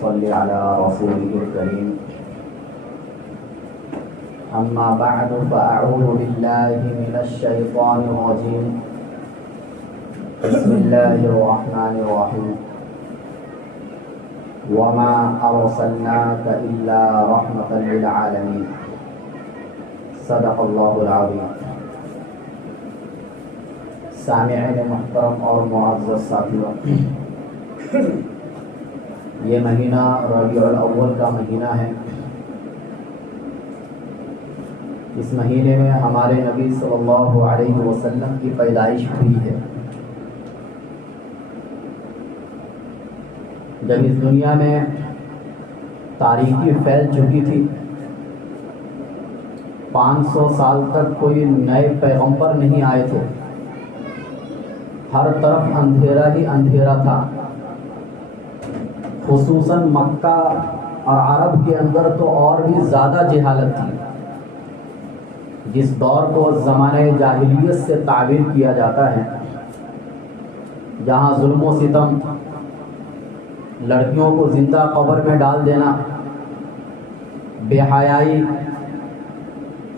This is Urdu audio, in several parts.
صل على رسوله الكريم أما بعد فأعوذ بالله من الشيطان الرجيم بسم الله الرحمن الرحيم وما أرسلناك إلا رحمة للعالمين صدق الله العظيم. سامعین محترم اور معزز ساتھیوں، یہ مہینہ ربیع الاول کا مہینہ ہے. اس مہینے میں ہمارے نبی صلی اللہ علیہ وسلم کی پیدائش ہوئی ہے. جب اس دنیا میں تاریکی پھیل چکی تھی، 500 سال تک کوئی نئے پیغمبر نہیں آئے تھے، ہر طرف اندھیرا ہی اندھیرا تھا. خصوصاً مکہ اور عرب کے اندر تو اور بھی زیادہ جہالت تھی. جس دور کو زمانہ جاہلیت سے تعبیر کیا جاتا ہے، جہاں ظلم و ستم، لڑکیوں کو زندہ قبر میں ڈال دینا، بے حیائی،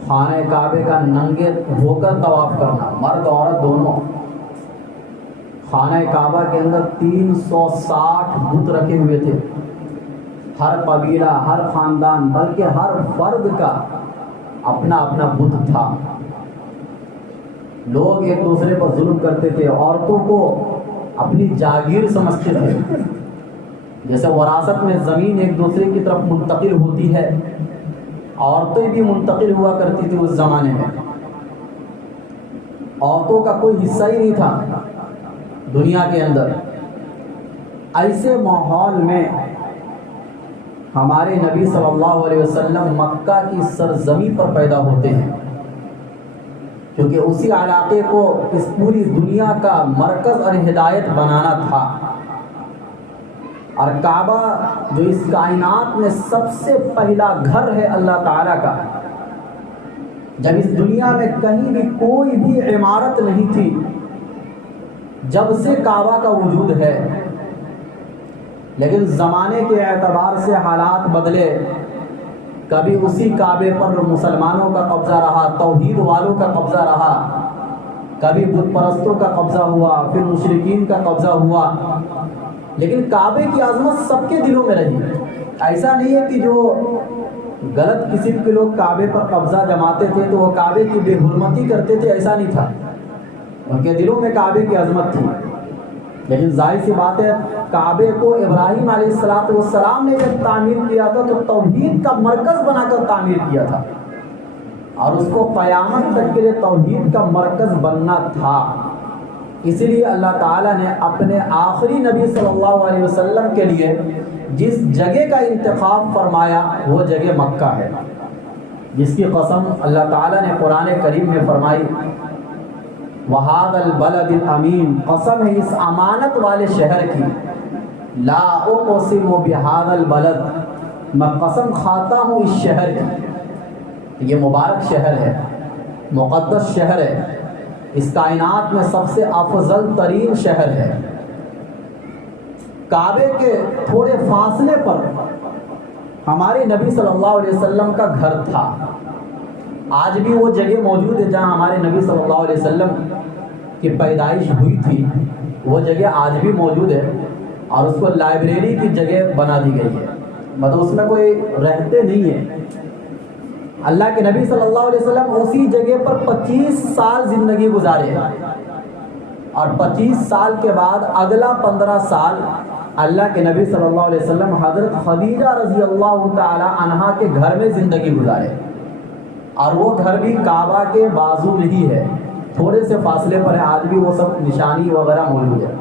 خانہ کعبے کا ننگے ہو کر طواف کرنا، مرد عورت دونوں. خانہ کعبہ کے اندر 360 بت رکھے ہوئے تھے. ہر قبیلہ، ہر خاندان، بلکہ ہر فرد کا اپنا اپنا بت تھا. لوگ ایک دوسرے پر ظلم کرتے تھے، عورتوں کو اپنی جاگیر سمجھتے تھے. جیسے وراثت میں زمین ایک دوسرے کی طرف منتقل ہوتی ہے، عورتیں بھی منتقل ہوا کرتی تھی. اس زمانے میں عورتوں کا کوئی حصہ ہی نہیں تھا دنیا کے اندر. ایسے ماحول میں ہمارے نبی صلی اللہ علیہ وسلم مکہ کی سرزمین پر پیدا ہوتے ہیں، کیونکہ اسی علاقے کو اس پوری دنیا کا مرکز اور ہدایت بنانا تھا. اور کعبہ جو اس کائنات میں سب سے پہلا گھر ہے اللہ تعالیٰ کا، جب اس دنیا میں کہیں بھی کوئی بھی عمارت نہیں تھی، جب سے کعبہ کا وجود ہے. لیکن زمانے کے اعتبار سے حالات بدلے. کبھی اسی کعبے پر مسلمانوں کا قبضہ رہا، توحید والوں کا قبضہ رہا، کبھی بت پرستوں کا قبضہ ہوا، پھر مشرکین کا قبضہ ہوا. لیکن کعبے کی عظمت سب کے دلوں میں رہی. ایسا نہیں ہے کہ جو غلط قسم کے لوگ کعبے پر قبضہ جماتے تھے تو وہ کعبے کی بے حرمتی کرتے تھے، ایسا نہیں تھا. ان کے دلوں میں کعبے کی عظمت تھی. لیکن ظاہر سی بات ہے، کعبے کو ابراہیم علیہ السلام نے جب تعمیر کیا تھا تو توحید کا مرکز بنا کر تعمیر کیا تھا، اور اس کو قیامت تک کے لیے توحید کا مرکز بننا تھا. اسی لیے اللہ تعالیٰ نے اپنے آخری نبی صلی اللہ علیہ وسلم کے لیے جس جگہ کا انتخاب فرمایا وہ جگہ مکہ ہے، جس کی قسم اللہ تعالیٰ نے قرآن کریم میں فرمائی، وَهَذَا الْبَلَدِ الْأَمِينَ، قسم ہے اس امانت والے شہر کی، لا اقسم بهذا البلد، میں قسم کھاتا ہوں اس شہر کی. یہ مبارک شہر ہے، مقدس شہر ہے، اس کائنات میں سب سے افضل ترین شہر ہے. کعبے کے تھوڑے فاصلے پر ہمارے نبی صلی اللہ علیہ وسلم کا گھر تھا. آج بھی وہ جگہ موجود ہے جہاں ہمارے نبی صلی اللہ علیہ وسلم کی پیدائش ہوئی تھی. وہ جگہ آج بھی موجود ہے، اور اس کو لائبریری کی جگہ بنا دی گئی ہے. مطلب اس میں کوئی رہتے نہیں ہے. اللہ کے نبی صلی اللہ علیہ وسلم اسی جگہ پر 25 سال زندگی گزارے، اور 25 سال کے بعد اگلا 15 سال اللہ کے نبی صلی اللہ علیہ وسلم حضرت خدیجہ رضی اللہ تعالی عنہا کے گھر میں زندگی گزارے. اور وہ گھر بھی کعبہ کے بازو میں ہی ہے، تھوڑے سے فاصلے پر ہے. آج بھی وہ سب نشانی وغیرہ موجود ہے.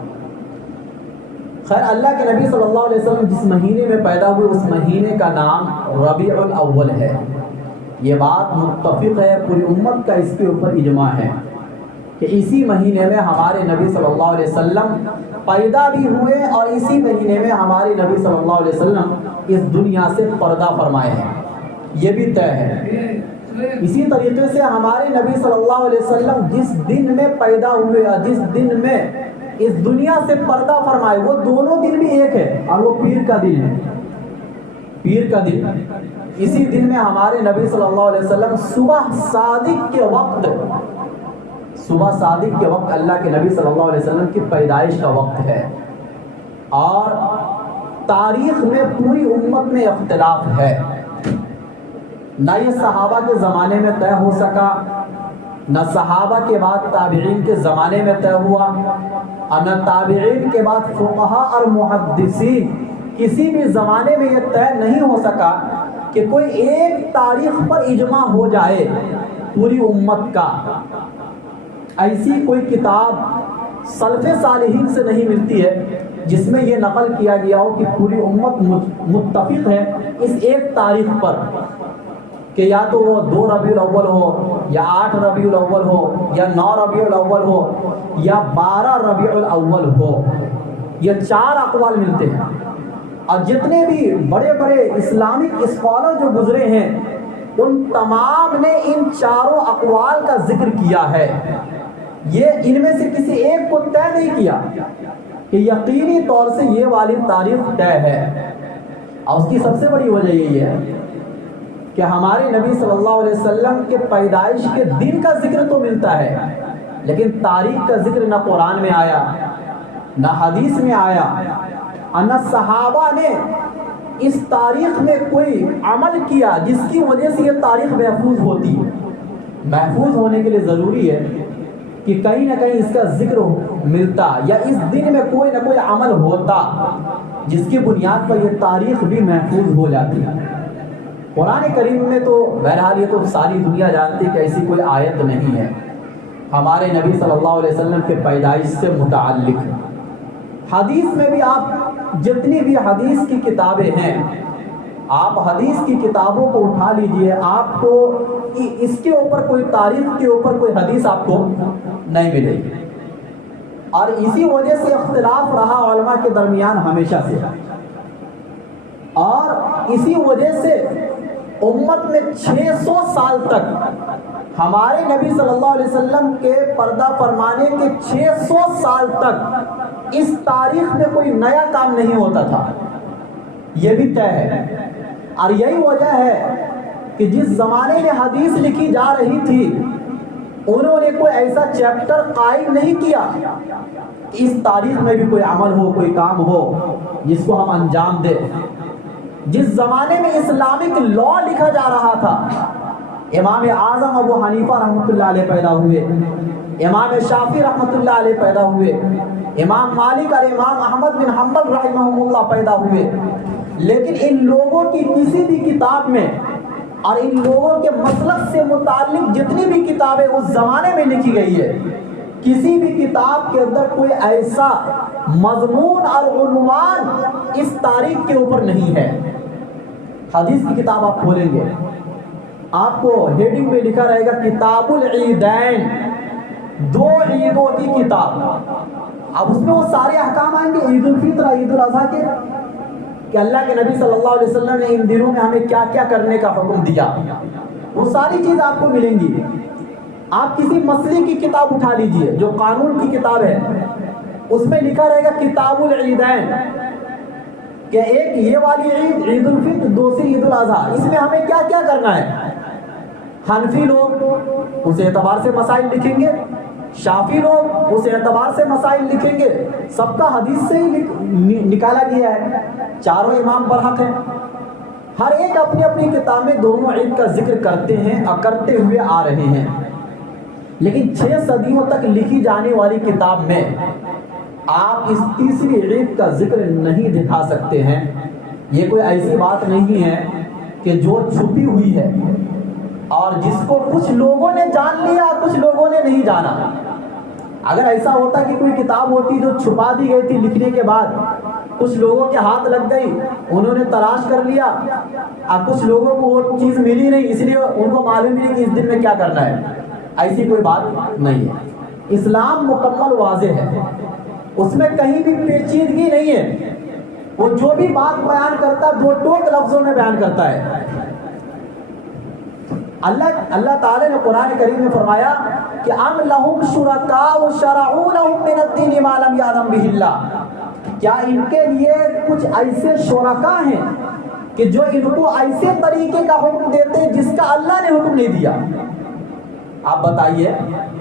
خیر، اللہ کے نبی صلی اللہ علیہ وسلم جس مہینے میں پیدا ہوئے اس مہینے کا نام ربیع الاول ہے. یہ بات متفق ہے، پوری امت کا اس کے اوپر اجماع ہے کہ اسی مہینے میں ہمارے نبی صلی اللہ علیہ وسلم پیدا بھی ہوئے، اور اسی مہینے میں ہمارے نبی صلی اللہ علیہ وسلم اس دنیا سے پردہ فرمائے ہیں. یہ بھی طے ہے. اسی طریقے سے ہمارے نبی صلی اللہ علیہ وسلم جس دن میں پیدا ہوئے اور جس دن میں اس دنیا سے پردہ فرمائے، وہ دونوں دن بھی ایک ہے، اور وہ پیر کا دن ہے. پیر کا دن، اسی دن میں ہمارے نبی صلی اللہ علیہ وسلم صبح صادق کے وقت اللہ کے نبی صلی اللہ علیہ وسلم کی پیدائش کا وقت ہے، اور تاریخ میں پوری امت میں اختلاف ہے، نہ یہ صحابہ کے زمانے میں طے ہو سکا، نہ صحابہ کے بعد تابعین کے زمانے میں طے ہوا، اور نہ تابعین کے بعد فقہا اور محدثین کسی بھی زمانے میں یہ طے نہیں ہو سکا کہ کوئی ایک تاریخ پر اجماع ہو جائے پوری امت کا۔ ایسی کوئی کتاب سلف صالحین سے نہیں ملتی ہے جس میں یہ نقل کیا گیا ہو کہ پوری امت متفق ہے اس ایک تاریخ پر، کہ یا تو وہ 2 ربیع الاول ہو، یا 8 ربیع الاول ہو، یا 9 ربیع الاول ہو، یا 12 ربیع الاول ہو۔ یہ 4 اقوال ملتے ہیں، اور جتنے بھی بڑے بڑے اسلامک اسکالر جو گزرے ہیں ان تمام نے ان 4 اقوال کا ذکر کیا ہے۔ یہ ان میں سے کسی ایک کو طے نہیں کیا کہ یقینی طور سے یہ والی تاریخ طے ہے، اور اس کی سب سے بڑی وجہ یہی ہے کہ ہمارے نبی صلی اللہ علیہ وسلم کے پیدائش کے دن کا ذکر تو ملتا ہے، لیکن تاریخ کا ذکر نہ قرآن میں آیا، نہ حدیث میں آیا، اور نہ صحابہ نے اس تاریخ میں کوئی عمل کیا جس کی وجہ سے یہ تاریخ محفوظ ہوتی ہے۔ محفوظ ہونے کے لیے ضروری ہے کہ کہیں نہ کہیں اس کا ذکر ملتا، یا اس دن میں کوئی نہ کوئی عمل ہوتا جس کی بنیاد پر یہ تاریخ بھی محفوظ ہو جاتی ہے۔ قرآن کریم میں تو بہرحال یہ تو ساری دنیا جانتی ہے کہ ایسی کوئی آیت نہیں ہے ہمارے نبی صلی اللہ علیہ وسلم کے پیدائش سے متعلق۔ حدیث میں بھی آپ جتنی بھی حدیث کی کتابیں ہیں، آپ حدیث کی کتابوں کو اٹھا لیجئے، آپ کو اس کے اوپر کوئی تاریخ کے اوپر کوئی حدیث آپ کو نہیں ملے گی، اور اسی وجہ سے اختلاف رہا علماء کے درمیان ہمیشہ سے، اور اسی وجہ سے امت میں 600 سال تک ہمارے نبی صلی اللہ علیہ وسلم کے پردہ فرمانے کے 600 سال تک اس تاریخ میں کوئی نیا کام نہیں ہوتا تھا، یہ بھی طے ہے۔ اور یہی وجہ ہے کہ جس زمانے میں حدیث لکھی جا رہی تھی انہوں نے کوئی ایسا چیپٹر قائم نہیں کیا کہ اس تاریخ میں بھی کوئی عمل ہو، کوئی کام ہو جس کو ہم انجام دیں۔ جس زمانے میں اسلامک لا لکھا جا رہا تھا، امام اعظم ابو حنیفہ رحمۃ اللہ علیہ پیدا ہوئے، امام شافعی رحمۃ اللہ علیہ پیدا ہوئے، امام مالک اور امام احمد بن حنبل رحمہ اللہ پیدا ہوئے، لیکن ان لوگوں کی کسی بھی کتاب میں اور ان لوگوں کے مسلک سے متعلق جتنی بھی کتابیں اس زمانے میں لکھی گئی ہے، کسی بھی کتاب کے اندر کوئی ایسا مضمون اور عنوان اس تاریخ کے اوپر نہیں ہے۔ حدیث کی کتاب آپ کھولیں گے، آپ کو ہیڈنگ میں لکھا رہے گا کتاب العیدین، 2 عیدوں کی کتاب۔ اب اس میں وہ سارے احکام آئیں گے، عید الفطر، عید الاضحیٰ کے، کہ اللہ کے نبی صلی اللہ علیہ وسلم نے ان دنوں میں ہمیں کیا کیا کرنے کا حکم دیا، وہ ساری چیز آپ کو ملیں گی۔ آپ کسی مسئلے کی کتاب اٹھا لیجئے جو قانون کی کتاب ہے، اس میں لکھا رہے گا کتاب العیدین، کہ ایک یہ والی عید عید الفطر، دوسری عید الاضحیٰ، اس میں ہمیں کیا کیا کرنا ہے۔ حنفی لوگ اس اعتبار سے مسائل لکھیں گے، شافعی لوگ اس اعتبار سے مسائل لکھیں گے، سب کا حدیث سے ہی نکالا گیا ہے، چاروں امام برحق ہیں، ہر ایک اپنی اپنی کتاب میں دونوں عید کا ذکر کرتے ہیں اور کرتے ہوئے آ رہے ہیں، لیکن 6 صدیوں تک لکھی جانے والی کتاب میں آپ اس تیسری عید کا ذکر نہیں دکھا سکتے ہیں۔ یہ کوئی ایسی بات نہیں ہے کہ جو چھپی ہوئی ہے اور جس کو کچھ لوگوں نے جان لیا کچھ لوگوں نے نہیں جانا۔ اگر ایسا ہوتا کہ کوئی کتاب ہوتی جو چھپا دی گئی تھی لکھنے کے بعد، کچھ لوگوں کے ہاتھ لگ گئی، انہوں نے تلاش کر لیا، اور کچھ لوگوں کو وہ چیز ملی نہیں، اس لیے ان کو معلوم نہیں کہ اس دن میں کیا کرنا ہے، ایسی کوئی بات نہیں ہے۔ اسلام مکمل واضح ہے، اس میں کہیں بھی پیچیدگی نہیں ہے، وہ جو بھی بات بیان کرتا ہے 2 ٹوک لفظوں میں بیان کرتا ہے۔ اللہ تعالی نے قرآن کریم میں فرمایا کہ ام لہم شرکاء شرعوا لہم من الدین ما لم یأذن بہ اللہ، کیا ان کے لیے کچھ ایسے شرکا ہیں کہ جو ان کو ایسے طریقے کا حکم دیتے ہیں جس کا اللہ نے حکم نہیں دیا۔ آپ بتائیے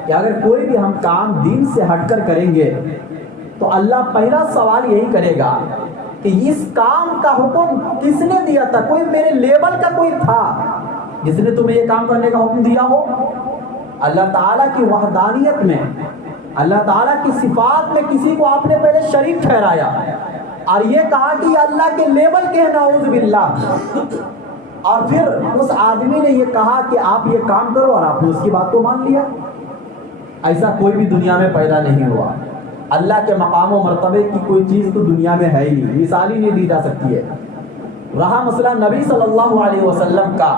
کہ اگر کوئی بھی ہم کام دین سے ہٹ کر کریں گے تو اللہ پہلا سوال یہی کرے گا کہ اس کام کا حکم کس نے دیا تھا؟ کوئی میرے لیبل کا کوئی تھا جس نے تمہیں یہ کام کرنے کا حکم دیا ہو؟ اللہ تعالیٰ کی وحدانیت میں، اللہ تعالیٰ کی صفات میں کسی کو آپ نے پہلے شریک ٹھہرایا اور یہ کہا کہ یہ اللہ کے لیبل کے ہیں، نعوذ باللہ، اور پھر اس آدمی نے یہ کہا کہ آپ یہ کام کرو اور آپ نے اس کی بات کو مان لیا۔ ایسا کوئی بھی دنیا میں پیدا نہیں ہوا۔ اللہ کے مقام و مرتبے کی کوئی چیز تو دنیا میں ہے ہی نہیں، مثال ہی نہیں دی جا سکتی ہے۔ رہا مسئلہ نبی صلی اللہ علیہ وسلم کا،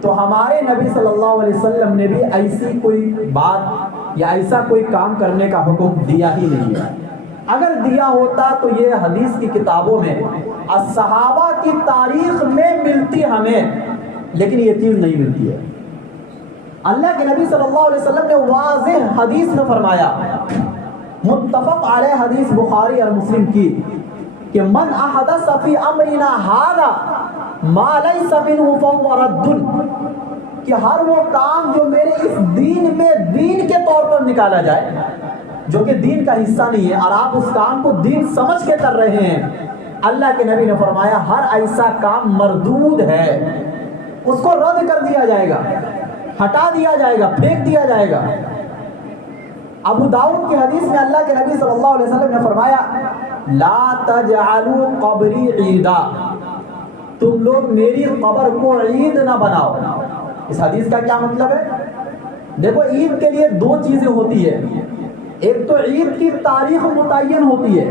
تو ہمارے نبی صلی اللہ علیہ وسلم نے بھی ایسی کوئی بات یا ایسا کوئی کام کرنے کا حکم دیا ہی نہیں ہے۔ اگر دیا ہوتا تو یہ حدیث کی کتابوں میں، الصحابہ کی تاریخ میں ملتی ہمیں، لیکن یہ چیز نہیں ملتی ہے۔ اللہ کے نبی صلی اللہ علیہ وسلم نے واضح حدیث میں فرمایا، متفق علیہ حدیث بخاری اور مسلم کی، کہ من احدث فی امرنا ھذا ما لیس منہ فہو رد، کہ ہر وہ کام جو میرے اس دین میں دین کے طور پر نکالا جائے، جو کہ دین کا حصہ نہیں ہے، اور آپ اس کام کو دین سمجھ کے کر رہے ہیں، اللہ کے نبی نے فرمایا ہر ایسا کام مردود ہے، اس کو رد کر دیا جائے گا، ہٹا دیا جائے گا، پھینک دیا جائے گا۔ ابو داؤد کی حدیث میں اللہ کے نبی صلی اللہ علیہ وسلم نے فرمایا، لا تجعلوا قبری عیدا، تم لوگ میری قبر کو عید نہ بناؤ۔ اس حدیث کا کیا مطلب ہے؟ دیکھو، عید کے لیے دو چیزیں ہوتی ہے، ایک تو عید کی تاریخ متعین ہوتی ہے،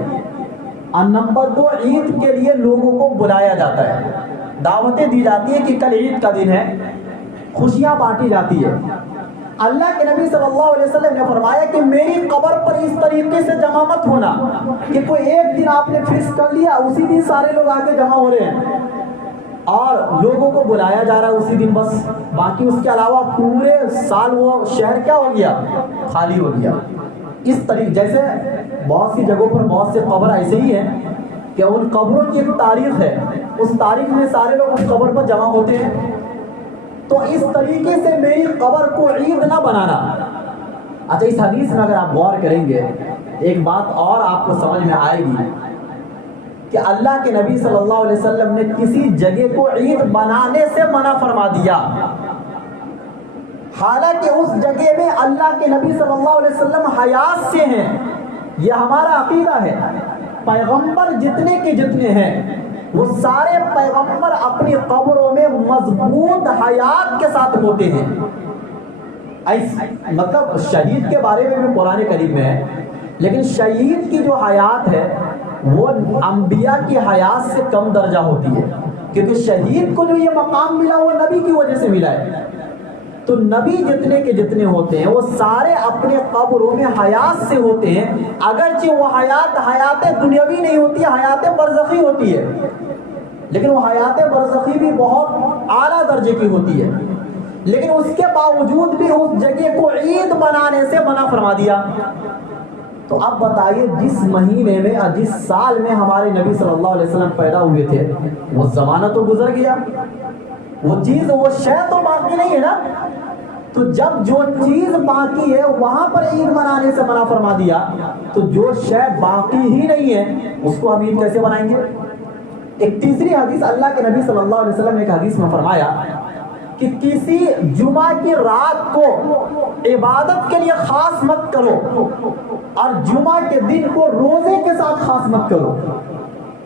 اور نمبر دو، عید کے لیے لوگوں کو بلایا جاتا ہے، دعوتیں دی جاتی ہیں کہ کل عید کا دن ہے، خوشیاں بانٹی جاتی ہے۔ اللہ کے نبی صلی اللہ علیہ وسلم نے فرمایا کہ میری قبر پر اس طریقے سے جمع مت ہونا کہ کوئی ایک دن آپ نے فکس کر لیا، اسی دن سارے لوگ آ کے جمع ہو رہے ہیں اور لوگوں کو بلایا جا رہا ہے اسی دن بس، باقی اس کے علاوہ پورے سال وہ شہر کیا ہو گیا؟ خالی ہو گیا۔ اس طریقے جیسے بہت سی جگہوں پر بہت سے قبر ایسے ہی ہیں کہ ان قبروں کی ایک تاریخ ہے، اس تاریخ میں سارے لوگ اس قبر پر جمع ہوتے ہیں، تو اس طریقے سے میری قبر کو عید نہ بنانا۔ اچھا، اس حدیث میں اگر آپ غور کریں گے ایک بات اور آپ کو سمجھ میں آئے گی کہ اللہ کے نبی صلی اللہ علیہ وسلم نے کسی جگہ کو عید بنانے سے منع فرما دیا، حالانکہ اس جگہ میں اللہ کے نبی صلی اللہ علیہ وسلم حیات سے ہیں۔ یہ ہمارا عقیدہ ہے، پیغمبر جتنے کے جتنے ہیں وہ سارے پیغمبر اپنی قبروں میں مضبوط حیات کے ساتھ ہوتے ہیں۔ مطلب شہید کے بارے میں بھی قرآن کریم میں ہے، لیکن شہید کی جو حیات ہے وہ انبیاء کی حیات سے کم درجہ ہوتی ہے، کیونکہ شہید کو جو یہ مقام ملا وہ نبی کی وجہ سے ملا ہے۔ تو نبی جتنے کے جتنے ہوتے ہیں وہ سارے اپنے قبروں میں حیات سے ہوتے ہیں، اگرچہ وہ حیات دنیاوی نہیں ہوتی، حیات برزخی ہوتی ہے، لیکن وہ حیات برزخی بھی بہت اعلیٰ درجے کی ہوتی ہے، لیکن اس کے باوجود بھی اس جگہ کو عید بنانے سے منع فرما دیا۔ تو اب بتائیے، جس مہینے میں اور جس سال میں ہمارے نبی صلی اللہ علیہ وسلم پیدا ہوئے تھے وہ زمانہ تو گزر گیا، وہ چیز وہ شے تو باقی نہیں ہے نا۔ تو جب جو چیز باقی ہے وہاں پر عید منانے سے منع فرما دیا، تو جو شے باقی ہی نہیں ہے اس کو ہم عید کیسے بنائیں گے؟ ایک تیسری حدیث اللہ کے نبی صلی اللہ علیہ وسلم نے ایک حدیث میں فرمایا کہ کسی جمعہ کی رات کو عبادت کے لیے خاص مت کرو اور جمعہ کے دن کو روزے کے ساتھ خاص مت کرو۔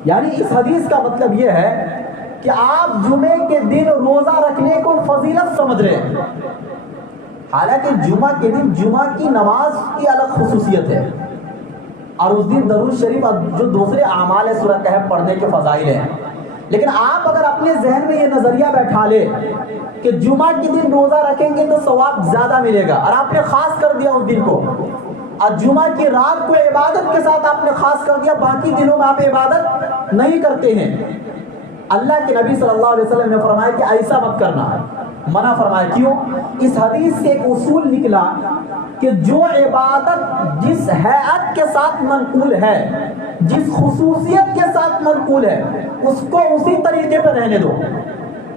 یعنی اس حدیث کا مطلب یہ ہے کہ آپ جمعے کے دن روزہ رکھنے کو فضیلت سمجھ رہے ہیں، حالانکہ جمعہ کے دن جمعہ کی نماز کی الگ خصوصیت ہے، اور اس دن درود شریف اور جو دوسرے اعمال سورہ کہف پڑھنے کے فضائل ہیں، لیکن آپ اگر اپنے ذہن میں یہ نظریہ بیٹھا لے کہ جمعہ کے دن روزہ رکھیں گے تو ثواب زیادہ ملے گا، اور آپ نے خاص کر دیا اس دن کو، اور جمعہ کی رات کو عبادت کے ساتھ آپ نے خاص کر دیا، باقی دنوں میں آپ عبادت نہیں کرتے ہیں، اللہ کے نبی صلی اللہ علیہ وسلم نے فرمایا کہ ایسا مت کرنا، منع فرمایا۔ کیوں؟ اس حدیث سے ایک اصول نکلا کہ جو عبادت جس ہیئت کے ساتھ منقول ہے، جس خصوصیت کے ساتھ منقول ہے، اس کو اسی طریقے پہ رہنے دو،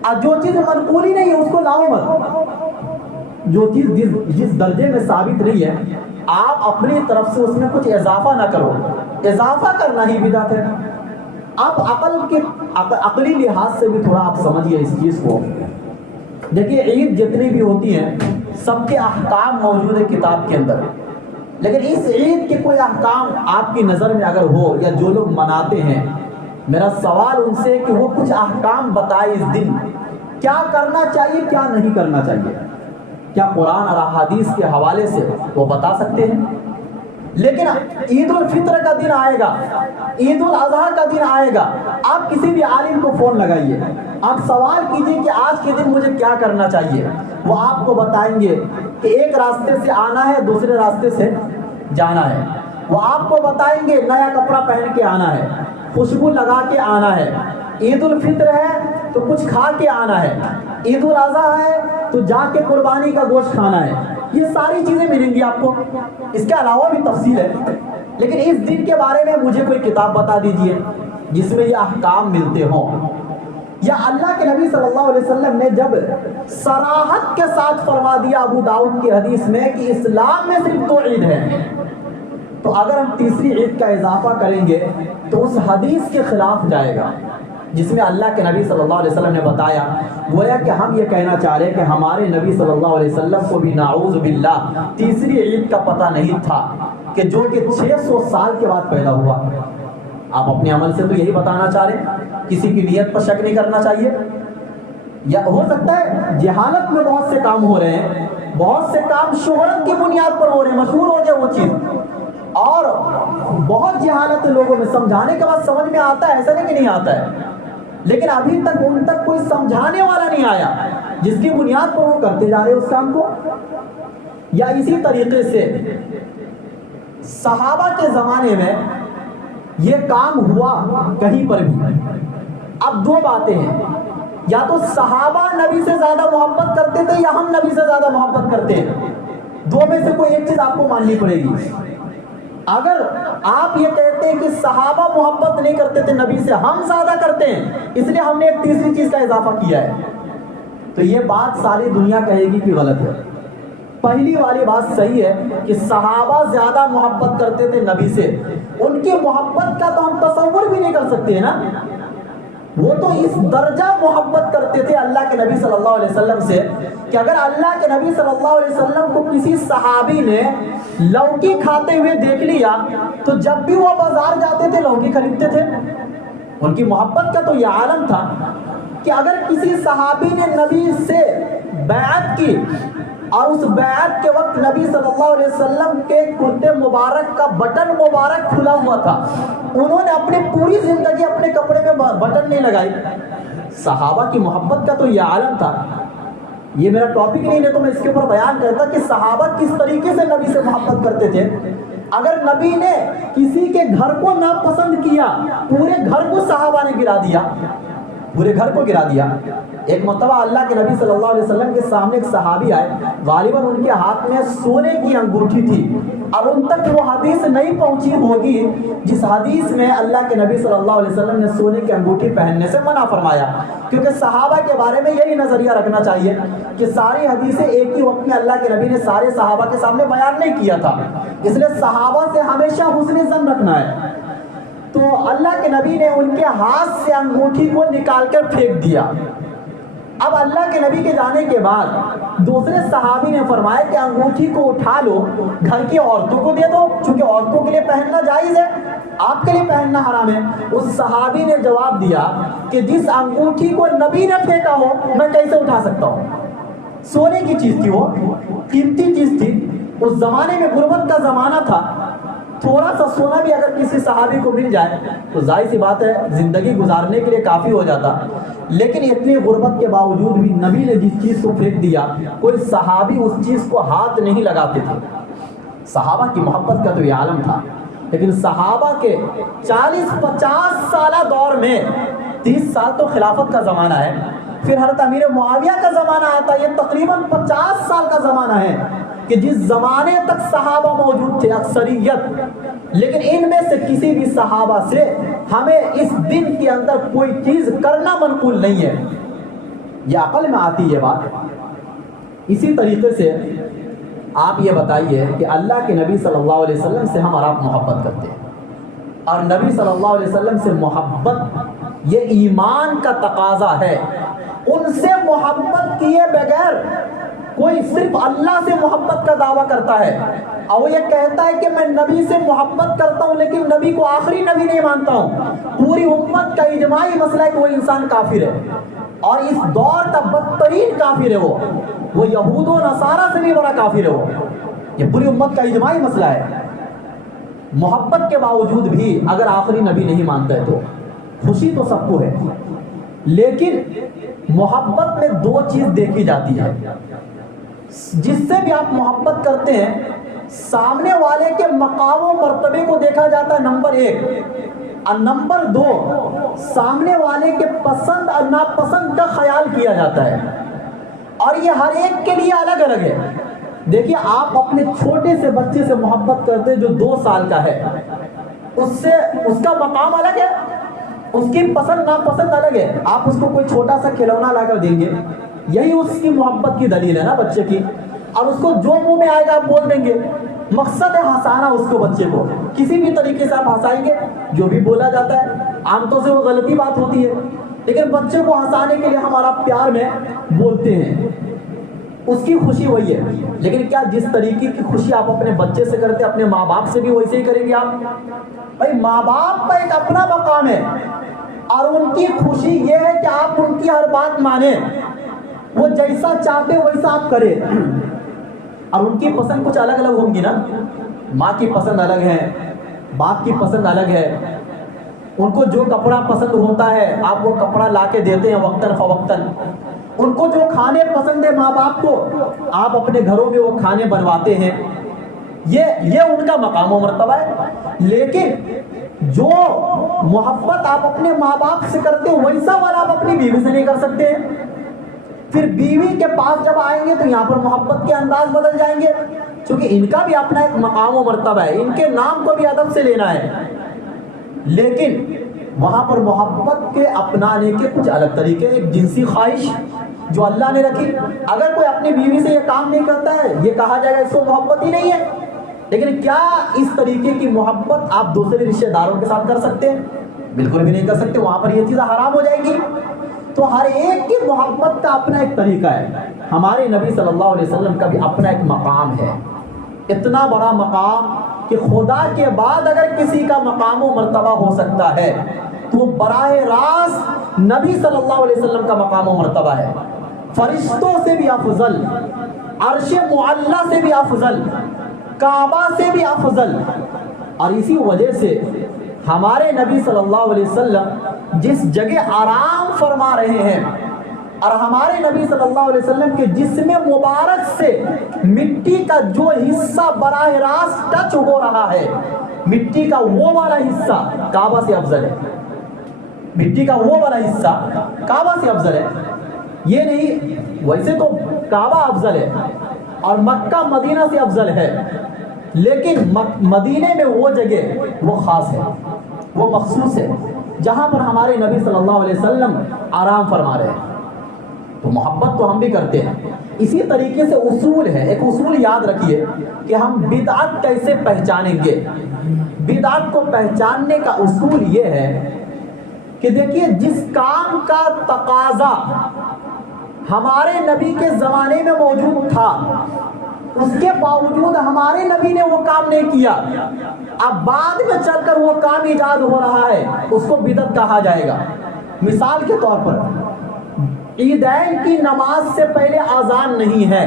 اور جو چیز منقول ہی نہیں ہے اس کو لاؤ مت۔ جو چیز جس درجے میں ثابت نہیں ہے آپ اپنی طرف سے اس میں کچھ اضافہ نہ کرو، اضافہ کرنا ہی بدعت ہے۔ اب عقلی لحاظ سے بھی تھوڑا آپ سمجھیے اس چیز کو۔ دیکھیے عید جتنی بھی ہوتی ہیں سب کے احکام موجود ہے کتاب کے اندر، لیکن اس عید کے کوئی احکام آپ کی نظر میں اگر ہو یا جو لوگ مناتے ہیں، میرا سوال ان سے کہ وہ کچھ احکام بتائے اس دن کیا کرنا چاہیے کیا نہیں کرنا چاہیے، کیا قرآن اور احادیث کے حوالے سے وہ بتا سکتے ہیں؟ لیکن عید الفطر کا دن آئے گا، عید الاضحیٰ کا دن آئے گا، آپ کسی بھی عالم کو فون لگائیے، آپ سوال کیجیے کہ آج کے دن مجھے کیا کرنا چاہیے، وہ آپ کو بتائیں گے کہ ایک راستے سے آنا ہے دوسرے راستے سے جانا ہے، وہ آپ کو بتائیں گے نیا کپڑا پہن کے آنا ہے، خوشبو لگا کے آنا ہے، عید الفطر ہے تو کچھ کھا کے آنا ہے، عید الاضحیٰ ہے تو جا کے قربانی کا گوشت کھانا ہے، یہ ساری چیزیں ملیں گی آپ کو، اس کے علاوہ بھی تفصیل ہے، لیکن اس دن کے بارے میں مجھے کوئی کتاب بتا دیجئے جس میں یہ احکام ملتے ہوں۔ یا اللہ کے نبی صلی اللہ علیہ وسلم نے جب صراحت کے ساتھ فرما دیا ابو داؤد کی حدیث میں کہ اسلام میں صرف 2 عید ہے، تو اگر ہم تیسری عید کا اضافہ کریں گے تو اس حدیث کے خلاف جائے گا جس میں اللہ کے نبی صلی اللہ علیہ وسلم نے بتایا، گویا کہ ہم یہ کہنا چاہ رہے کہ ہمارے نبی صلی اللہ علیہ وسلم کو بھی نعوذ باللہ تیسری عید کا پتہ نہیں تھا کہ جو کہ 600 سال کے بعد پیدا ہوا۔ آپ اپنے عمل سے تو یہی بتانا چاہ رہے ہیں، کسی کی نیت پر شک نہیں کرنا چاہیے۔ یا ہو سکتا ہے جہالت میں بہت سے کام ہو رہے ہیں، بہت سے کام شہرت کی بنیاد پر ہو رہے ہیں، مشہور ہو جائے وہ چیز، اور بہت جہالت لوگوں میں، سمجھانے کے بعد سمجھ میں آتا ہے، ایسا نہیں کہ نہیں آتا ہے، لیکن ابھی تک ان تک کوئی سمجھانے والا نہیں آیا جس کی بنیاد پر وہ کرتے جا رہے اس کام کو۔ یا اسی طریقے سے صحابہ کے زمانے میں یہ کام ہوا کہیں پر بھی۔ اب 2 باتیں ہیں، یا تو صحابہ نبی سے زیادہ محبت کرتے تھے یا ہم نبی سے زیادہ محبت کرتے ہیں، 2 میں سے کوئی ایک چیز آپ کو ماننی پڑے گی۔ اگر آپ یہ کہتے ہیں کہ صحابہ محبت نہیں کرتے تھے نبی سے، ہم زیادہ کرتے ہیں اس لیے ہم نے ایک تیسری چیز کا اضافہ کیا ہے، تو یہ بات ساری دنیا کہے گی کہ غلط ہے۔ پہلی والی بات صحیح ہے کہ صحابہ زیادہ محبت کرتے تھے نبی سے، ان کی محبت کا تو ہم تصور بھی نہیں کر سکتے ہیں نا، وہ تو اس درجہ محبت کرتے تھے اللہ کے نبی صلی اللہ علیہ وسلم سے کہ اگر اللہ کے نبی صلی اللہ علیہ وسلم کو کسی صحابی نے لوکی کھاتے ہوئے دیکھ لیا تو جب بھی وہ بازار جاتے تھے لوکی خریدتے تھے۔ ان کی محبت کا تو یہ عالم تھا کہ اگر کسی صحابی نے نبی سے بیعت کی اور اس بیعت کے وقت نبی صلی اللہ علیہ وسلم کے کرتے مبارک کا بٹن مبارک کھلا ہوا تھا، انہوں نے اپنی پوری زندگی اپنے کپڑے میں بٹن نہیں لگائی۔ صحابہ کی محبت کا تو یہ عالم تھا۔ یہ میرا ٹاپک نہیں ہے تو میں اس کے اوپر بیان کرتا کہ صحابہ کس طریقے سے نبی سے محبت کرتے تھے۔ اگر نبی نے کسی کے گھر کو ناپسند کیا، پورے گھر کو صحابہ نے گرا دیا، پورے گھر کو گرا دیا۔ ایک مرتبہ اللہ کے نبی صلی اللہ علیہ وسلم کے سامنے ایک صحابی آئے، غالباً ان کے ہاتھ میں سونے کی انگوٹھی تھی، اور ان تک وہ حدیث نہیں پہنچی ہوگی جس حدیث میں اللہ کے نبی صلی اللہ علیہ وسلم نے سونے کی انگوٹھی پہننے سے منع فرمایا، کیونکہ صحابہ کے بارے میں یہی نظریہ رکھنا چاہیے کہ ساری حدیثیں ایک ہی وقت میں اللہ کے نبی نے سارے صحابہ کے سامنے بیان نہیں کیا تھا، اس لیے صحابہ سے ہمیشہ حسن ظن رکھنا ہے۔ تو اللہ کے نبی نے ان کے ہاتھ سے انگوٹھی کو نکال کر پھینک دیا۔ اب اللہ کے نبی کے جانے کے بعد دوسرے صحابی نے فرمایا کہ انگوٹھی کو اٹھا لو، گھر کی عورتوں کو دے دو، چونکہ عورتوں کے لیے پہننا جائز ہے، آپ کے لیے پہننا حرام ہے۔ اس صحابی نے جواب دیا کہ جس انگوٹھی کو نبی نے پھینکا ہو میں کیسے اٹھا سکتا ہوں؟ سونے کی چیز تھی، وہ قیمتی چیز تھی، اس زمانے میں غربت کا زمانہ تھا، تھوڑا سا سونا بھی اگر کسی صحابی کو مل جائے تو ظاہر سی بات ہے زندگی گزارنے کے لیے کافی ہو جاتا، لیکن اتنی غربت کے باوجود بھی نبی نے جس چیز کو پھینک دیا کوئی صحابی اس چیز کو ہاتھ نہیں لگاتے تھے۔ صحابہ کی محبت کا تو یہ عالم تھا، لیکن صحابہ کے 40-50 سالہ دور میں 30 سال تو خلافت کا زمانہ ہے، پھر حضرت امیر معاویہ کا زمانہ آتا ہے، یہ تقریباً 50 سال کا زمانہ ہے، کہ جس زمانے تک صحابہ موجود تھے اکثریت، لیکن ان میں سے کسی بھی صحابہ سے ہمیں اس دن کے اندر کوئی چیز کرنا منقول نہیں ہے، یہ عقل میں آتی ہے بات۔ اسی طریقے سے آپ یہ بتائیے کہ اللہ کے نبی صلی اللہ علیہ وسلم سے ہم اور آپ محبت کرتے ہیں، اور نبی صلی اللہ علیہ وسلم سے محبت یہ ایمان کا تقاضا ہے۔ ان سے محبت کیے بغیر کوئی صرف اللہ سے محبت کا دعویٰ کرتا ہے اور وہ یہ کہتا ہے کہ میں نبی سے محبت کرتا ہوں لیکن نبی کو آخری نبی نہیں مانتا ہوں، پوری امت کا اجماعی مسئلہ ہے کہ وہ انسان کافر ہے، اور اس دور کا بدترین کافر ہے وہ یہود و نصارہ سے بھی بڑا کافر ہے وہ، یہ پوری امت کا اجماعی مسئلہ ہے۔ محبت کے باوجود بھی اگر آخری نبی نہیں مانتا ہے تو خوشی تو سب کو ہے، لیکن محبت میں دو چیز دیکھی جاتی ہے، جس سے بھی آپ محبت کرتے ہیں سامنے والے کے مقام و مرتبے کو دیکھا جاتا ہے نمبر 1، اور نمبر 2 سامنے والے کے پسند اور ناپسند کا خیال کیا جاتا ہے، اور یہ ہر ایک کے لیے الگ الگ ہے۔ دیکھیے آپ اپنے چھوٹے سے بچے سے محبت کرتے جو 2 سال کا ہے، اس کا مقام الگ ہے، اس کی پسند ناپسند الگ ہے۔ آپ اس کو کوئی چھوٹا سا کھلونا لا کر دیں گے، یہی اس کی محبت کی دلیل ہے نا بچے کی، اور اس کو جو منہ میں آئے گا آپ بول دیں گے، مقصد ہے ہنسانا اس کو، بچے کو کسی بھی طریقے سے آپ ہنسائیں گے، جو بھی بولا جاتا ہے عام طور سے وہ غلطی بات ہوتی ہے، لیکن بچے کو ہنسانے کے لیے ہمارا پیار میں بولتے ہیں، اس کی خوشی وہی ہے۔ لیکن کیا جس طریقے کی خوشی آپ اپنے بچے سے کرتے اپنے ماں باپ سے بھی ویسے ہی کریں گے آپ؟ بھائی ماں باپ کا ایک اپنا مقام ہے، اور ان کی خوشی یہ ہے کہ آپ ان کی ہر بات مانیں، وہ جیسا چاہتے ویسا آپ کریں، اور ان کی پسند کچھ الگ الگ ہوں گی نا، ماں کی پسند الگ ہے، باپ کی پسند الگ ہے، ان کو جو کپڑا پسند ہوتا ہے آپ وہ کپڑا لا کے دیتے ہیں وقتاً فوقتاً، ان کو جو کھانے پسند ہے ماں باپ کو آپ اپنے گھروں میں وہ کھانے بنواتے ہیں، یہ ان کا مقام و مرتبہ ہے۔ لیکن جو محبت آپ اپنے ماں باپ سے کرتے ہیں ویسا والا آپ اپنی بیوی سے نہیں کر سکتے ہیں۔ پھر بیوی کے پاس جب آئیں گے تو یہاں پر محبت کے انداز بدل جائیں گے، کیونکہ ان کا بھی اپنا ایک مقام و مرتبہ ہے، ان کے نام کو بھی ادب سے لینا ہے، لیکن وہاں پر محبت کے اپنانے کے کچھ الگ طریقے، ایک جنسی خواہش جو اللہ نے رکھی، اگر کوئی اپنی بیوی سے یہ کام نہیں کرتا ہے یہ کہا جائے گا اس کو محبت ہی نہیں ہے، لیکن کیا اس طریقے کی محبت آپ دوسرے رشتہ داروں کے ساتھ کر سکتے ہیں؟ بالکل بھی نہیں کر سکتے، وہاں پر یہ چیز حرام ہو جائے گی۔ تو ہر ایک کی محبت کا اپنا ایک طریقہ ہے، ہمارے نبی صلی اللہ علیہ وسلم کا بھی اپنا ایک مقام ہے، اتنا بڑا مقام کہ خدا کے بعد اگر کسی کا مقام و مرتبہ ہو سکتا ہے تو براہ راست نبی صلی اللہ علیہ وسلم کا مقام و مرتبہ ہے، فرشتوں سے بھی افضل، عرش معلیٰ سے بھی افضل، کعبہ سے بھی افضل۔ اور اسی وجہ سے ہمارے نبی صلی اللہ علیہ وسلم جس جگہ آرام فرما رہے ہیں، اور ہمارے نبی صلی اللہ علیہ وسلم کے جسم مبارک سے مٹی کا جو حصہ براہ راست ٹچ ہو رہا ہے، مٹی کا وہ والا حصہ کعبہ سے افضل ہے، مٹی کا وہ والا حصہ کعبہ سے افضل ہے۔ یہ نہیں، ویسے تو کعبہ افضل ہے اور مکہ مدینہ سے افضل ہے، لیکن مدینے میں وہ جگہ وہ خاص ہے، وہ مخصوص ہے جہاں پر ہمارے نبی صلی اللہ علیہ وسلم آرام فرما رہے ہیں، تو محبت تو ہم بھی کرتے ہیں۔ اسی طریقے سے اصول ہے، ایک اصول یاد رکھیے کہ ہم بدعت کیسے پہچانیں گے۔ بدعت کو پہچاننے کا اصول یہ ہے کہ دیکھیے جس کام کا تقاضا ہمارے نبی کے زمانے میں موجود تھا اس کے باوجود ہمارے نبی نے وہ کام نہیں کیا، اب بعد میں چل کر وہ کام ایجاد ہو رہا ہے، اس کو بدعت کہا جائے گا۔ مثال کے طور پر عیدین کی نماز سے پہلے اذان نہیں ہے،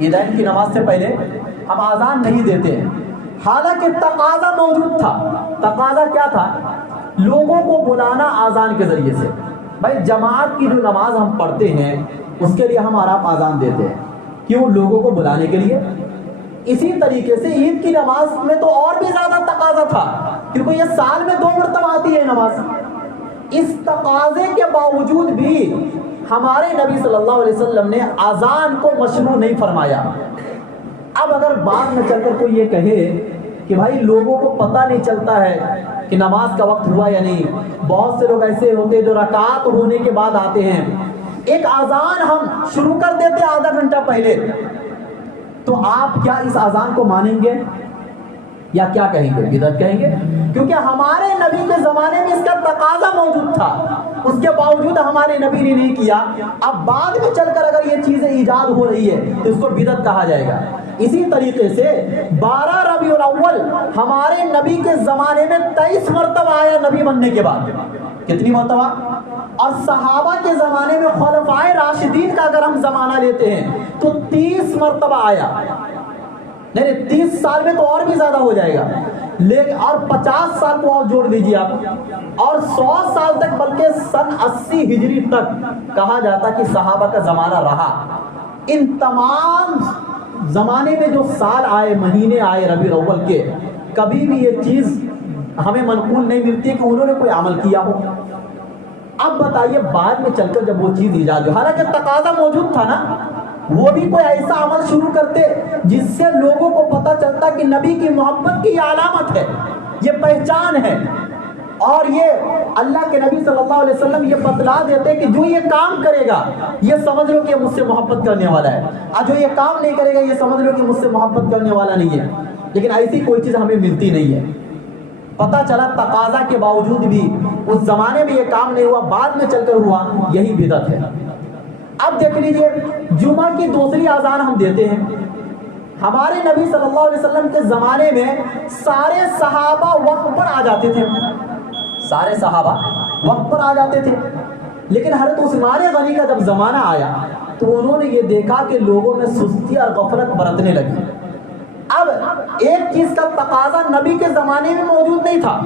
عیدین کی نماز سے پہلے ہم اذان نہیں دیتے ہیں، حالانکہ تقاضا موجود تھا۔ تقاضا کیا تھا؟ لوگوں کو بلانا اذان کے ذریعے سے۔ بھائی جماعت کی جو نماز ہم پڑھتے ہیں اس کے لیے ہم آرام اذان دیتے ہیں، کیوں؟ لوگوں کو بلانے کے لیے۔ اسی طریقے سے عید کی نماز میں تو اور بھی زیادہ تقاضا تھا، کیونکہ یہ سال میں 2 مرتبہ آتی ہے نماز۔ اس تقاضے کے باوجود بھی ہمارے نبی صلی اللہ علیہ وسلم نے اذان کو مشروع نہیں فرمایا، اب اگر بعد میں چل کر کوئی یہ کہے کہ بھائی لوگوں کو پتہ نہیں چلتا ہے کہ نماز کا وقت ہوا یا نہیں، بہت سے لوگ ایسے ہوتے ہیں جو رکعت ہونے کے بعد آتے ہیں، ایک اذان ہم شروع کر دیتے آدھا گھنٹہ پہلے، تو آپ کیا اس اذان کو مانیں گے یا کیا کہیں گے؟ بدعت کہیں گے، کیونکہ ہمارے نبی کے زمانے میں اس کا تقاضا موجود تھا، اس کے باوجود ہمارے نبی نے نہیں کیا۔ اب بعد میں چل کر اگر یہ چیزیں ایجاد ہو رہی ہے تو اس کو بدعت کہا جائے گا۔ اسی طریقے سے 12 ربیع الاول ہمارے نبی کے زمانے میں 23 مرتبہ آیا نبی بننے کے بعد، کتنی مرتبہ؟ اور صحابہ کے زمانے میں خلفائے راشدین کا اگر ہم زمانہ لیتے ہیں تو 30 مرتبہ آیا، نہیں 30 سال میں تو اور بھی زیادہ ہو جائے گا، لیکن اور 50 سال کو اور جوڑ دیجیے آپ، اور 100 سال تک، بلکہ سن 80 ہجری تک کہا جاتا کہ صحابہ کا زمانہ رہا۔ ان تمام زمانے میں جو سال آئے، مہینے آئے ربیع الاول کے، کبھی بھی یہ چیز ہمیں منقول نہیں ملتی ہے کہ انہوں نے کوئی عمل کیا ہو۔ اب بتائیے بعد میں چل کر جب وہ چیز ایجاد ہوئی، حالانکہ تقاضا موجود تھا نا، وہ بھی کوئی ایسا عمل شروع کرتے جس سے لوگوں کو پتہ چلتا کہ نبی کی محبت کی یہ علامت ہے، یہ پہچان ہے، اور یہ اللہ کے نبی صلی اللہ علیہ وسلم یہ بتلا دیتے کہ جو یہ کام کرے گا یہ سمجھ لو کہ مجھ سے محبت کرنے والا ہے، اور جو یہ کام نہیں کرے گا یہ سمجھ لو کہ مجھ سے محبت کرنے والا نہیں ہے۔ لیکن ایسی کوئی چیز ہمیں ملتی نہیں ہے۔ پتہ چلا تقاضا کے باوجود بھی اس زمانے میں یہ کام نہیں ہوا، بعد میں چل کر ہوا، یہی بدعت ہے۔ اب دیکھ لیجئے جمعہ کی دوسری اذان ہم دیتے ہیں، ہمارے نبی صلی اللہ علیہ وسلم کے زمانے میں سارے صحابہ وقت پر آ جاتے تھے، سارے صحابہ وقت پر آ جاتے تھے، لیکن حضرت عثمان غنی کا جب زمانہ آیا تو انہوں نے یہ دیکھا کہ لوگوں میں سستی اور غفلت برتنے لگی۔ اب ایک چیز کا تقاضا نبی کے زمانے میں موجود نہیں تھا،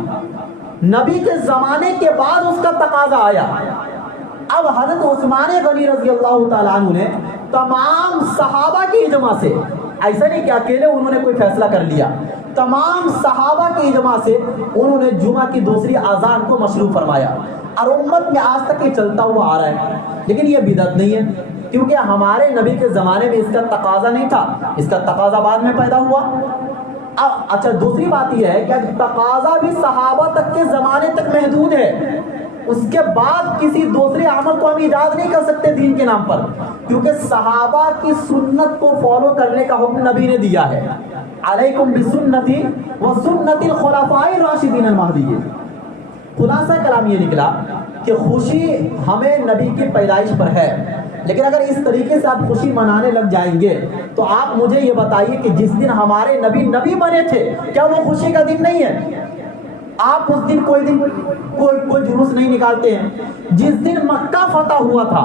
نبی کے زمانے کے بعد اس کا تقاضا آیا۔ اب حضرت عثمان غنی رضی اللہ تعالیٰ عنہ نے تمام صحابہ کی اجماع سے، ایسا نہیں کہ اکیلے انہوں نے کوئی فیصلہ کر لیا، تمام صحابہ کی اجماع سے انہوں نے جمعہ کی دوسری اذان کو مشروع فرمایا، اور امت میں آج تک یہ چلتا ہوا آ رہا ہے۔ لیکن یہ بدعت نہیں ہے، کیونکہ ہمارے نبی کے زمانے میں اس کا تقاضا نہیں تھا، اس کا تقاضا بعد میں پیدا ہوا۔ اب اچھا دوسری بات یہ ہے کہ تقاضا بھی صحابہ تک کے زمانے تک محدود ہے، اس کے بعد کسی دوسرے عمل کو ہم ایجاد نہیں کر سکتے دین کے نام پر، کیونکہ صحابہ کی سنت کو فالو کرنے کا حکم نبی نے دیا ہے، علیکم بسنتی وسنت الخلفاء الراشدین المہدیین۔ خلاصہ کلام یہ نکلا کہ خوشی ہمیں نبی کی پیدائش پر ہے، لیکن اگر اس طریقے سے آپ خوشی منانے لگ جائیں گے تو آپ مجھے یہ بتائیے کہ جس دن ہمارے نبی بنے تھے کیا وہ خوشی کا دن نہیں ہے؟ آپ اس دن کوئی جلوس نہیں نکالتے ہیں؟ جس دن مکہ فتح ہوا تھا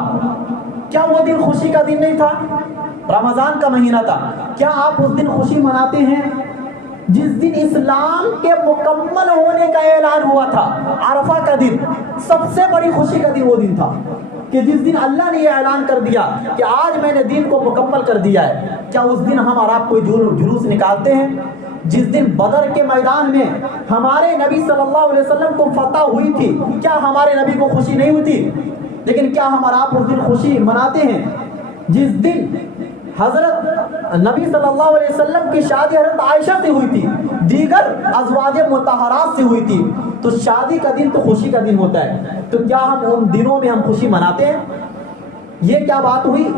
کیا وہ دن خوشی کا دن نہیں تھا؟ رمضان کا مہینہ تھا، کیا آپ اس دن خوشی مناتے ہیں؟ جس دن اسلام کے مکمل ہونے کا اعلان ہوا تھا، عرفہ کا دن، سب سے بڑی خوشی کا دن وہ دن تھا کہ جس دن اللہ نے یہ اعلان کر دیا کہ آج میں نے دین کو مکمل کر دیا ہے۔ کیا اس دن ہم اور آپ کوئی جلوس نکالتے ہیں؟ جس دن بدر کے میدان میں ہمارے نبی صلی اللہ علیہ وسلم کو فتح ہوئی تھی، کیا ہمارے نبی کو خوشی نہیں ہوئی تھی؟ لیکن کیا ہم اور آپ اس دن خوشی مناتے ہیں؟ جس دن حضرت نبی صلی اللہ علیہ وسلم کی شادی حضرت عائشہ سے ہوئی تھی، دیگر ازواج مطہرات سے ہوئی تھی، تو شادی کا دن تو خوشی کا دن ہوتا ہے، تو کیا ہم ان دنوں میں ہم خوشی مناتے ہیں؟ یہ کیا بات ہوئی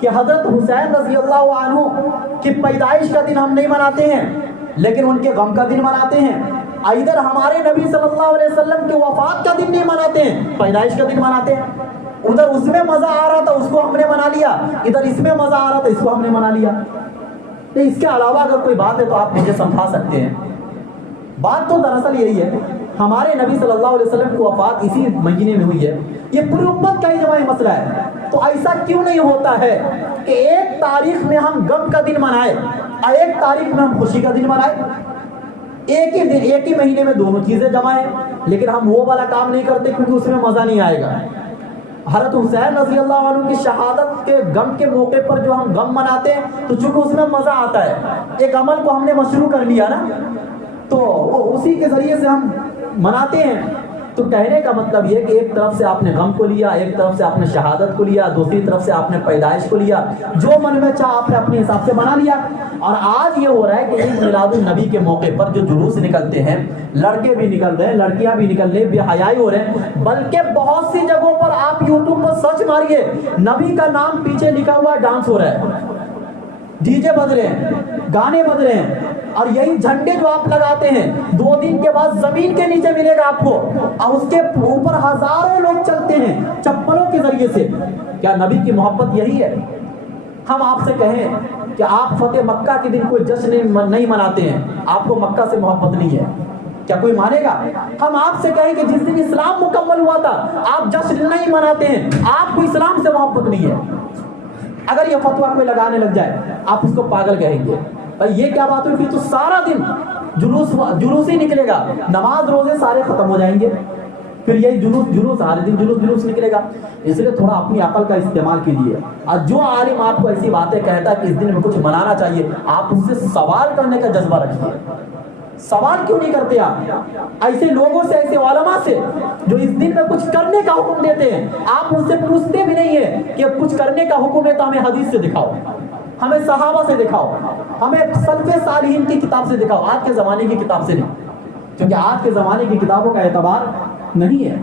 کہ حضرت حسین رضی اللہ عنہ کی پیدائش کا دن ہم نہیں مناتے ہیں لیکن ان کے غم کا دن مناتے ہیں، ادھر ہمارے نبی صلی اللہ علیہ وسلم کی وفات کا دن نہیں مناتے ہیں، پیدائش کا دن مناتے ہیں۔ ادھر اس میں مزہ آ رہا تھا اس کو ہم نے منا لیا، ادھر اس میں مزہ آ رہا تھا اس کو ہم نے منا لیا۔ اس کے علاوہ اگر کوئی بات ہے تو آپ مجھے سمجھا سکتے ہیں۔ بات تو دراصل یہی ہے، ہمارے نبی صلی اللہ علیہ وسلم کی وفات اسی مہینے میں ہوئی ہے، یہ پوری امت کا اجماعی مسئلہ ہے، تو ایسا کیوں نہیں ہوتا ہے کہ ایک تاریخ میں ہم غم کا دن منائے اور ایک تاریخ میں ہم خوشی کا دن منائے؟ ایک ہی دن ایک ہی مہینے میں دونوں چیزیں جمع ہیں، لیکن ہم وہ والا کام نہیں کرتے کیونکہ اس میں مزہ نہیں آئے گا۔ حضرت حسین رضی اللہ عنہ کی شہادت کے غم کے موقع پر جو ہم غم مناتے ہیں تو چونکہ اس میں مزہ آتا ہے، ایک عمل کو ہم نے مشروع کر لیا نا، تو وہ اسی کے ذریعے سے ہم مناتے ہیں۔ تو کہنے کا مطلب یہ کہ ایک طرف سے آپ نے غم کو لیا، ایک طرف سے آپ نے شہادت کو لیا، دوسری طرف سے آپ نے پیدائش کو لیا، جو من میں چاہ آپ نے اپنے حساب سے بنا لیا۔ اور آج یہ ہو رہا ہے کہ عید میلاد النبی کے موقع پر جو جلوس نکلتے ہیں، لڑکے بھی نکل رہے ہیں، لڑکیاں بھی نکل رہے ہیں، بے حیائی ہو رہے ہیں، بلکہ بہت سی جگہوں پر آپ یوٹیوب پر سرچ ماریے، نبی کا نام پیچھے لکھا ہوا ڈانس ہو رہا ہے، ڈی جے بج رہے ہیں، گانے بج رہے ہیں، اور یہی جھنڈے جو آپ لگاتے ہیں 2 دن کے بعد زمین کے نیچے ملے گا آپ کو، اور اس کے اوپر ہزاروں لوگ چلتے ہیں چپلوں کے ذریعے سے۔ کیا نبی کی محبت یہی ہے؟ ہم آپ سے کہیں کہ آپ فتح مکہ کے دن کوئی جشن نہیں مناتے ہیں، آپ کو مکہ سے محبت نہیں ہے، کیا کوئی مانے گا؟ ہم آپ سے کہیں کہ جس دن اسلام مکمل ہوا تھا آپ جشن نہیں مناتے ہیں، آپ کو اسلام سے محبت نہیں ہے۔ اگر یہ فتویٰ کوئی لگانے لگ جائے آپ اس کو پاگل کہیں گے۔ بھائی یہ کیا بات ہوئی؟ پھر تو سارا دن جلوس ہی نکلے گا، نماز روزے سارے ختم ہو جائیں گے، پھر یہی جلوس ہر دن جلوس نکلے گا۔ اس لیے تھوڑا اپنی عقل کا استعمال کیجیے، اور جو عالم آپ کو ایسی باتیں کہتا ہے کہ اس دن میں کچھ منانا چاہیے، آپ اس سے سوال کرنے کا جذبہ رکھیے۔ سوال کیوں نہیں کرتے آپ ایسے لوگوں سے، ایسے علماء سے جو اس دن میں کچھ کرنے کا حکم دیتے ہیں؟ آپ ان سے پوچھتے بھی نہیں ہیں کہ کچھ کرنے کا حکم ہے تو ہمیں حدیث سے دکھاؤ، ہمیں صحابہ سے دکھاؤ، ہمیں سلف صالحین کی کتاب سے دکھاؤ، آج کے زمانے کی کتاب سے نہیں، کیونکہ آج کے زمانے کی کتابوں کا اعتبار نہیں ہے،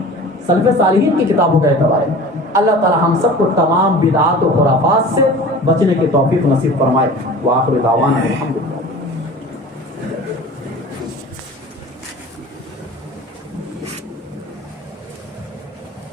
سلف صالحین کی کتابوں کا اعتبار ہے۔ اللہ تعالی ہم سب کو تمام بدعات و خرافات سے بچنے کی توفیق نصیب فرمائے۔ وآخر دعوانا الحمدللہ۔